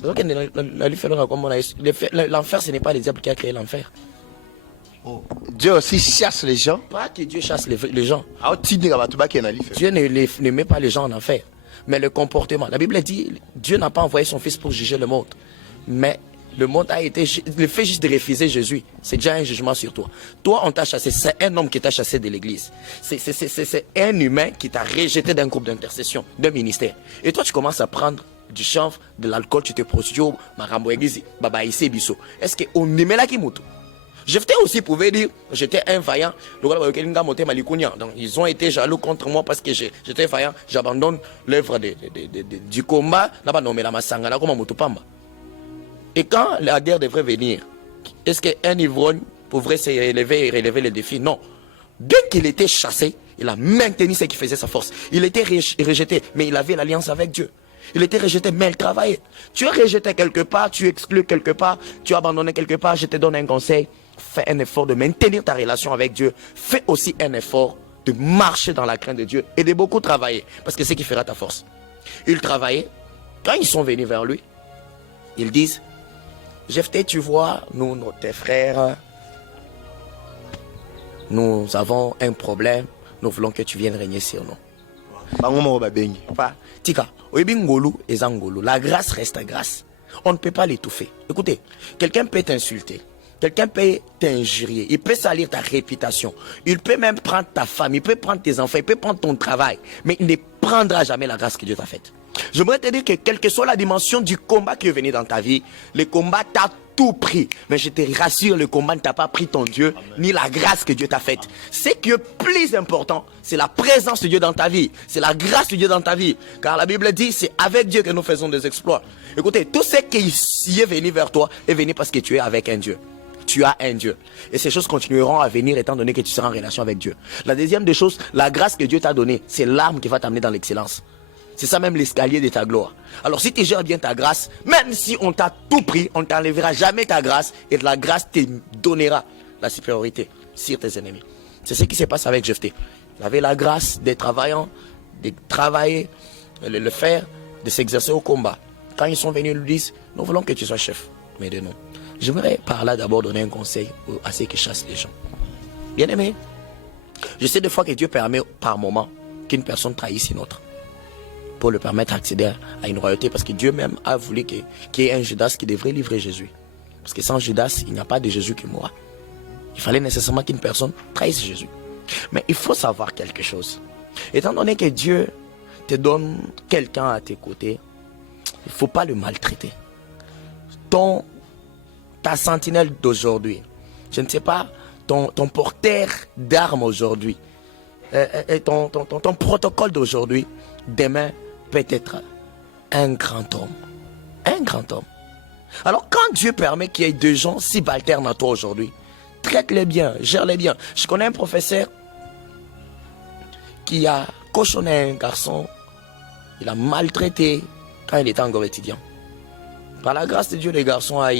L'enfer, ce n'est pas le diable qui a créé l'enfer. Oh. Dieu aussi chasse les gens. Pas que Dieu chasse les gens. Dieu ne met pas les gens en enfer. Mais le comportement. La Bible dit, Dieu n'a pas envoyé son fils pour juger le monde. Mais le monde a été, le fait juste de refuser Jésus, c'est déjà un jugement sur toi. Toi, on t'a chassé, c'est un homme qui t'a chassé de l'église. C'est un humain qui t'a rejeté d'un groupe d'intercession, d'un ministère. Et toi, tu commences à prendre du chanvre, de l'alcool, tu te prostitues, marambo église, baba ici, biso. Est-ce qu'on aimait la kimuto? Jephthé aussi pouvait dire, j'étais un vaillant. Donc ils ont été jaloux contre moi parce que j'étais vaillant. J'abandonne l'œuvre du combat. Et quand la guerre devrait venir, est-ce qu'un ivrogne pourrait se relever et relever le défi? Non. Bien qu'il était chassé, il a maintenu ce qui faisait sa force. Il était rejeté, mais il avait l'alliance avec Dieu. Il était rejeté, mais il travaillait. Tu es rejeté quelque part, tu es exclu quelque part, tu es abandonné quelque part. Je te donne un conseil. Fais un effort de maintenir ta relation avec Dieu. Fais aussi un effort de marcher dans la crainte de Dieu et de beaucoup travailler. Parce que c'est ce qui fera ta force. Ils travaillaient. Quand ils sont venus vers lui, ils disent, Jephthé, tu vois, nous, tes frères, nous avons un problème. Nous voulons que tu viennes régner sur nous. Tika, la grâce reste grâce. On ne peut pas l'étouffer. Écoutez, quelqu'un peut t'insulter. Quelqu'un peut t'injurier, il peut salir ta réputation, il peut même prendre ta femme, il peut prendre tes enfants, il peut prendre ton travail, mais il ne prendra jamais la grâce que Dieu t'a faite. J'aimerais te dire que quelle que soit la dimension du combat qui est venu dans ta vie, le combat t'a tout pris. Mais je te rassure, le combat ne t'a pas pris ton Dieu, ni la grâce que Dieu t'a faite. Ce qui est plus important, c'est la présence de Dieu dans ta vie, c'est la grâce de Dieu dans ta vie. Car la Bible dit, c'est avec Dieu que nous faisons des exploits. Écoutez, tout ce qui est venu vers toi est venu parce que tu es avec un Dieu. Tu as un Dieu. Et ces choses continueront à venir étant donné que tu seras en relation avec Dieu. La deuxième des choses, la grâce que Dieu t'a donnée, c'est l'arme qui va t'amener dans l'excellence. C'est ça même l'escalier de ta gloire. Alors si tu gères bien ta grâce, même si on t'a tout pris, on ne t'enlèvera jamais ta grâce et la grâce te donnera la supériorité sur tes ennemis. C'est ce qui se passe avec Jephthé. Il avait la grâce des travaillants, de travailler, de le faire, de s'exercer au combat. Quand ils sont venus, ils lui disent, nous voulons que tu sois chef, mais de nous. J'aimerais par là d'abord donner un conseil à ceux qui chassent les gens. Bien aimé, je sais des fois que Dieu permet par moment qu'une personne trahisse une autre pour le permettre d'accéder à une royauté, parce que Dieu même a voulu qu'il y ait un Judas qui devrait livrer Jésus. Parce que sans Judas, il n'y a pas de Jésus qui mourra. Il fallait nécessairement qu'une personne trahisse Jésus. Mais il faut savoir quelque chose. Étant donné que Dieu te donne quelqu'un à tes côtés, il ne faut pas le maltraiter. Ton ta sentinelle d'aujourd'hui, je ne sais pas, ton porteur d'armes aujourd'hui, ton protocole d'aujourd'hui, demain peut être un grand homme. Un grand homme. Alors quand Dieu permet qu'il y ait deux gens subalternes à toi aujourd'hui, traite-les bien, gère-les bien. Je connais un professeur qui a cochonné un garçon, il a maltraité quand il était encore étudiant. Par la grâce de Dieu, le garçon a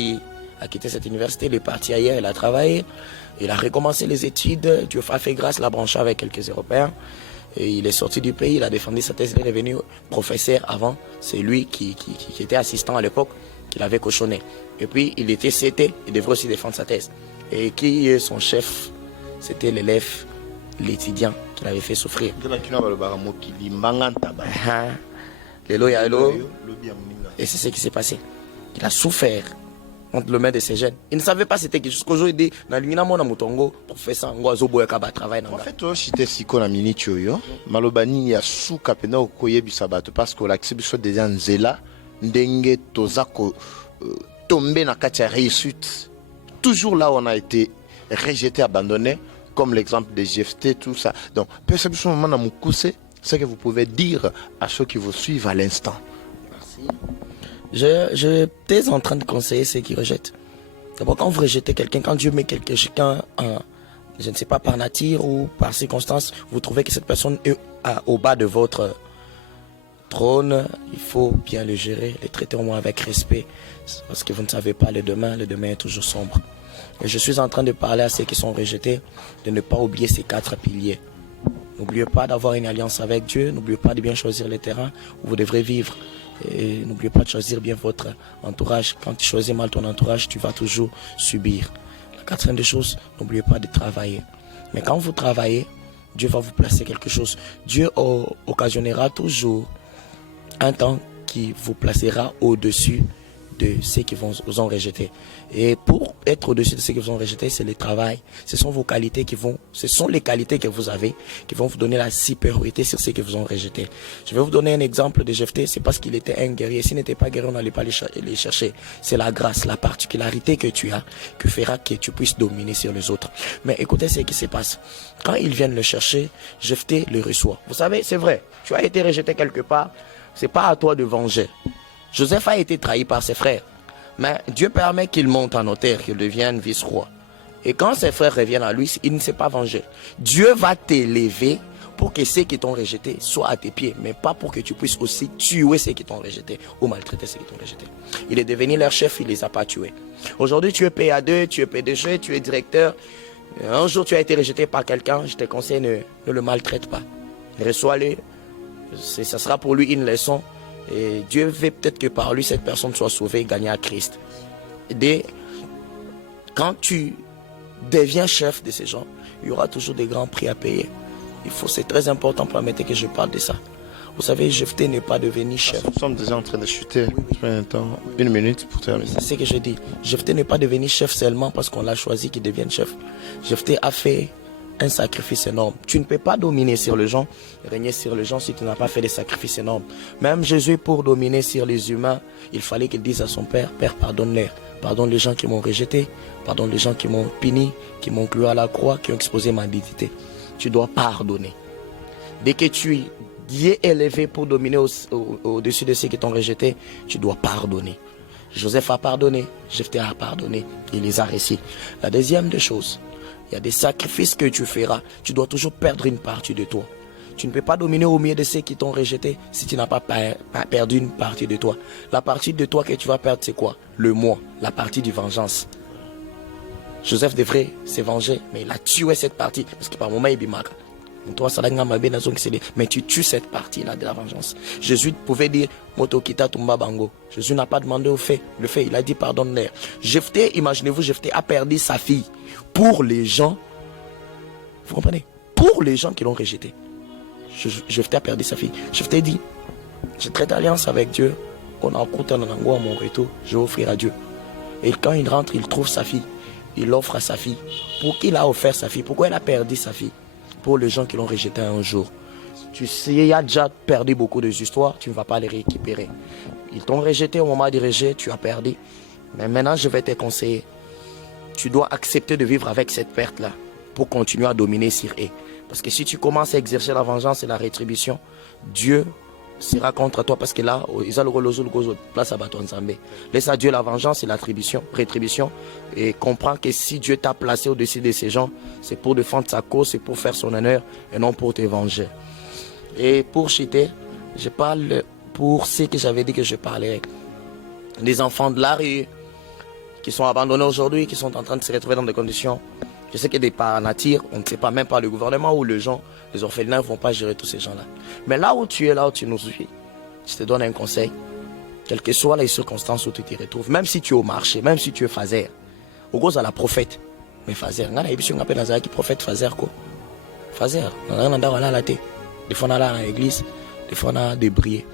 quitté cette université, il est parti ailleurs, il a travaillé, il a recommencé les études, Dieu a fait grâce, l'a branché avec quelques Européens. Et il est sorti du pays, il a défendu sa thèse, il est devenu professeur avant. C'est lui qui était assistant à l'époque, qui l'avait cochonné. Et puis il était CT, il devrait aussi défendre sa thèse. Et qui est son chef? C'était l'élève, l'étudiant qui l'avait fait souffrir. Et c'est ce qui s'est passé. Il a souffert entre le main de ses jeunes. Il ne savait pas c'était qui. Jusqu'au jour, il dit, pour faire ça, travail. En fait, si tu es si qu'on a mini choyo, malobani ya sou kapena okoye bisabato parce que l'accès biso déjà nzela ndenge tozako tomber na katia réussite. Toujours là où on a été rejeté, abandonné, comme l'exemple des GFT, tout ça. Donc, perception moment dans mon c'est ce que vous pouvez dire à ceux qui vous suivent à l'instant. Merci. J'étais en train de conseiller ceux qui rejettent. D'abord, quand vous rejetez quelqu'un, quand Dieu met quelqu'un, je ne sais pas, par nature ou par circonstance, vous trouvez que cette personne est au bas de votre trône, il faut bien le gérer, le traiter au moins avec respect, parce que vous ne savez pas le demain est toujours sombre. Et je suis en train de parler à ceux qui sont rejetés, de ne pas oublier ces 4 piliers. N'oubliez pas d'avoir une alliance avec Dieu, n'oubliez pas de bien choisir les terrains où vous devrez vivre. Et n'oubliez pas de choisir bien votre entourage. Quand tu choisis mal ton entourage, tu vas toujours subir. La 4e des choses, n'oubliez pas de travailler. Mais quand vous travaillez, Dieu va vous placer quelque chose. Dieu occasionnera toujours un temps qui vous placera au-dessus de ceux qui vous ont rejeté. Et pour être au-dessus de ceux qui vous ont rejeté, c'est le travail. Ce sont vos qualités ce sont les qualités que vous avez qui vont vous donner la supériorité sur ceux qui vous ont rejeté. Je vais vous donner un exemple de Jephthé. C'est parce qu'il était un guerrier. S'il n'était pas guerrier, on n'allait pas les chercher. C'est la grâce, la particularité que tu as, que fera que tu puisses dominer sur les autres. Mais écoutez ce qui se passe. Quand ils viennent le chercher, Jephthé le reçoit. Vous savez, c'est vrai. Tu as été rejeté quelque part. C'est pas à toi de venger. Joseph a été trahi par ses frères. Mais Dieu permet qu'il monte en hauteur, qu'il devienne vice-roi. Et quand ses frères reviennent à lui, il ne s'est pas vengé. Dieu va t'élever pour que ceux qui t'ont rejeté soient à tes pieds, mais pas pour que tu puisses aussi tuer ceux qui t'ont rejeté ou maltraiter ceux qui t'ont rejeté. Il est devenu leur chef, il ne les a pas tués. Aujourd'hui, tu es PA2, tu es PDG, tu es directeur. Un jour, tu as été rejeté par quelqu'un, je te conseille, ne le maltraite pas. Reçois-le. Ça sera pour lui une leçon. Et Dieu veut peut-être que par lui, cette personne soit sauvée et gagnée à Christ. Quand tu deviens chef de ces gens, il y aura toujours des grands prix à payer. C'est très important, permettez que je parle de ça. Vous savez, Jephthé n'est pas devenu chef. Nous sommes déjà en train de chuter. Une minute pour terminer. C'est ce que je dis. Jephthé n'est pas devenu chef seulement parce qu'on l'a choisi qu'il devienne chef. Jephthé a fait un sacrifice énorme. Tu ne peux pas dominer sur les gens, régner sur les gens si tu n'as pas fait des sacrifices énormes. Même Jésus, pour dominer sur les humains, il fallait qu'il dise à son Père, Père, pardonne-les. Pardonne les gens qui m'ont rejeté, pardonne les gens qui m'ont puni, qui m'ont cloué à la croix, qui ont exposé ma dignité. Tu dois pardonner. Dès que tu es élevé pour dominer au-dessus de ceux qui t'ont rejeté, tu dois pardonner. Joseph a pardonné, Jephthé a pardonné, il les a réussis. La deuxième des choses, il y a des sacrifices que tu feras. Tu dois toujours perdre une partie de toi. Tu ne peux pas dominer au milieu de ceux qui t'ont rejeté si tu n'as pas perdu une partie de toi. La partie de toi que tu vas perdre, c'est quoi? Le moi, la partie du vengeance. Joseph devrait se venger, mais il a tué cette partie. Parce que par moment, il bimaka. Mais tu tues cette partie-là de la vengeance. Jésus pouvait dire Motokita Tumba Bango. Jésus n'a pas demandé au fait. Le fait, il a dit pardonne-leur. Jephthé, imaginez-vous, Jephthé a perdu sa fille pour les gens. Vous comprenez? Pour les gens qui l'ont rejeté. Jephthé a perdu sa fille. Jephthé dit j'ai traité alliance avec Dieu. On a écouté un angoisse à mon retour. Je vais offrir à Dieu. Et quand il rentre, il trouve sa fille. Il offre à sa fille. Pour qui il a offert sa fille? Pourquoi il a perdu sa fille? Pour les gens qui l'ont rejeté un jour. Tu sais, il y a déjà perdu beaucoup de histoires, tu ne vas pas les récupérer. Ils t'ont rejeté au moment du rejet, tu as perdu. Mais maintenant, je vais te conseiller. tu dois accepter de vivre avec cette perte-là pour continuer à dominer sur eux. Parce que si tu commences à exercer la vengeance et la rétribution, Dieu sera contre toi parce que là, ils ont le place à bâton Nzambe. Laisse à Dieu la vengeance et la rétribution et comprends que si Dieu t'a placé au-dessus de ces gens, c'est pour défendre sa cause, c'est pour faire son honneur et non pour te venger. Et pour chiter, je parle pour ce que j'avais dit que je parlais. Des enfants de la rue qui sont abandonnés aujourd'hui, qui sont en train de se retrouver dans des conditions. Je sais que par nature, on ne sait pas, même pas le gouvernement ou les gens, les orphelins ne vont pas gérer tous ces gens-là. Mais là où tu es, là où tu nous suis, je te donne un conseil. Quelles que soient les circonstances où tu te retrouves, même si tu es au marché, même si tu es phaser, au gros à la prophète, mais phaser, on a l'habitude d'appelle Nazareth qui prophète phaser quoi. Phaser, on a la tête. Des fois on a dans l'église, des fois on a des briers.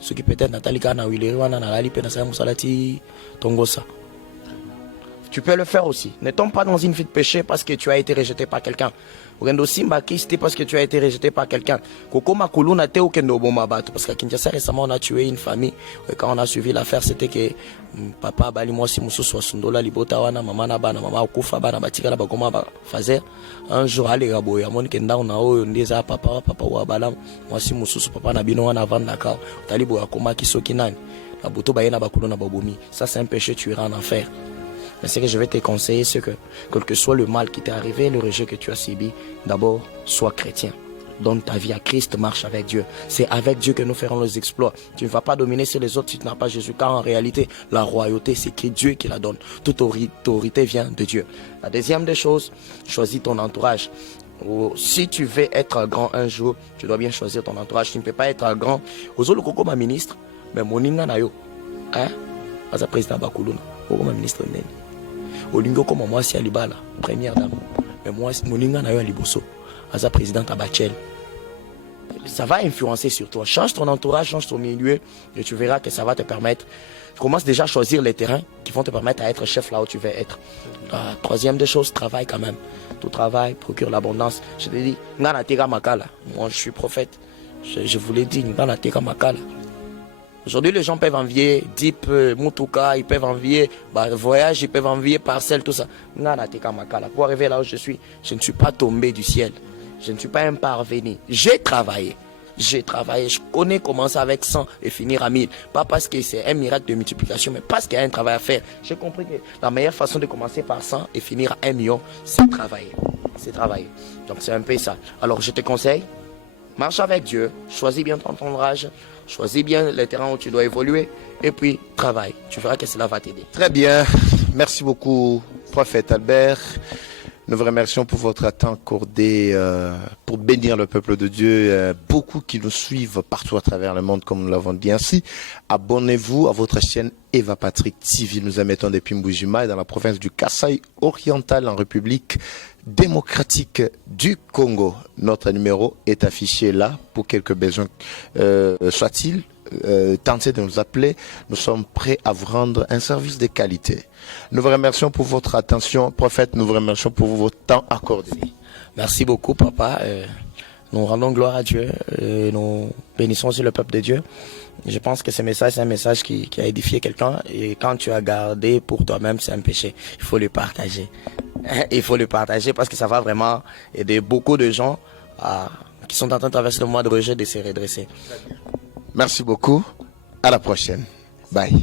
Ceux qui peut-être Nathalie Kana ou Ileri, on a la lipe, on a Moussalati, Tongosa. Tu peux le faire aussi. Ne tombe pas dans une vie de péché parce que tu as été rejeté par quelqu'un. Rendo Simba Kisti parce que tu as été rejeté par quelqu'un. Koko Makuluna te ou Kendo Bomabatu. Parce qu'à Kinshasa récemment on a tué une famille. Et quand on a suivi l'affaire, c'était que papa bali moi si musu sosundola libota wana mama na bana mama okufa bana batika na bakoma ba fazer. Un jour aller raboya mon kenda on a oyo ndeza papa wa bala moi si musu papa na bino wana vanda ka. Talibo akoma kisoki nani. Na buto bayena bakuluna babomi. Ça c'est un péché, tu iras en enfer. Mais ce que je vais te conseiller, c'est que, quel que soit le mal qui t'est arrivé, le rejet que tu as subi, d'abord, sois chrétien. Donne ta vie à Christ, marche avec Dieu. C'est avec Dieu que nous ferons les exploits. Tu ne vas pas dominer sur les autres si tu n'as pas Jésus, car en réalité, la royauté, c'est que Dieu qui la donne. Toute autorité vient de Dieu. La deuxième des choses, choisis ton entourage. Si tu veux être grand un jour, tu dois bien choisir ton entourage. Tu ne peux pas être grand. Ozo le koko ma ministre, mais moninga na yo. Hein? As président Bakuluna, koko ma ministre nene. Olingo comme moi si Alibala, première dame. Mais moi, Moninga na yo Liboso, Aza président Abachel. Ça va influencer sur toi. Change ton entourage, change ton milieu, et tu verras que ça va te permettre. Commence déjà à choisir les terrains qui vont te permettre à être chef là où tu veux être. Troisième des choses, travaille quand même. Tout travail procure l'abondance. Je te dis, Ngana Tega Makala. Moi, je suis prophète. Je vous l'ai dit, Ngana Tega Makala. Aujourd'hui, les gens peuvent envier Deep, Mutuka, ils peuvent envier voyage, ils peuvent envier parcelle, tout ça. Pour arriver là où je ne suis pas tombé du ciel. Je ne suis pas un parvenu. J'ai travaillé. Je connais commencer avec 100 et finir à 1000. Pas parce que c'est un miracle de multiplication, mais parce qu'il y a un travail à faire. J'ai compris que la meilleure façon de commencer par 100 et finir à 1 million, c'est travailler. C'est travailler. Donc c'est un peu ça. Alors je te conseille, marche avec Dieu, choisis bien ton entourage, choisis bien les terrains où tu dois évoluer et puis travaille. Tu verras que cela va t'aider. Très bien. Merci beaucoup, prophète Albert. Nous vous remercions pour votre temps accordé pour bénir le peuple de Dieu. Beaucoup qui nous suivent partout à travers le monde, comme nous l'avons dit ainsi. Abonnez-vous à votre chaîne Eva Patrick TV. Nous émettons depuis Mbuji-Mayi dans la province du Kasaï oriental en République démocratique du Congo. Notre numéro est affiché là pour quelques besoins soit-il. Tentez de nous appeler, nous sommes prêts à vous rendre un service de qualité. Nous vous remercions pour votre attention, prophète, nous vous remercions pour votre temps accordé. Merci beaucoup, papa. Nous rendons gloire à Dieu, nous bénissons aussi le peuple de Dieu. Je pense que ce message, c'est un message qui a édifié quelqu'un, et quand tu as gardé pour toi-même, c'est un péché. Il faut le partager. Il faut le partager parce que ça va vraiment aider beaucoup de gens qui sont en train de traverser le mois de rejet de se redresser. Merci beaucoup. À la prochaine. Bye.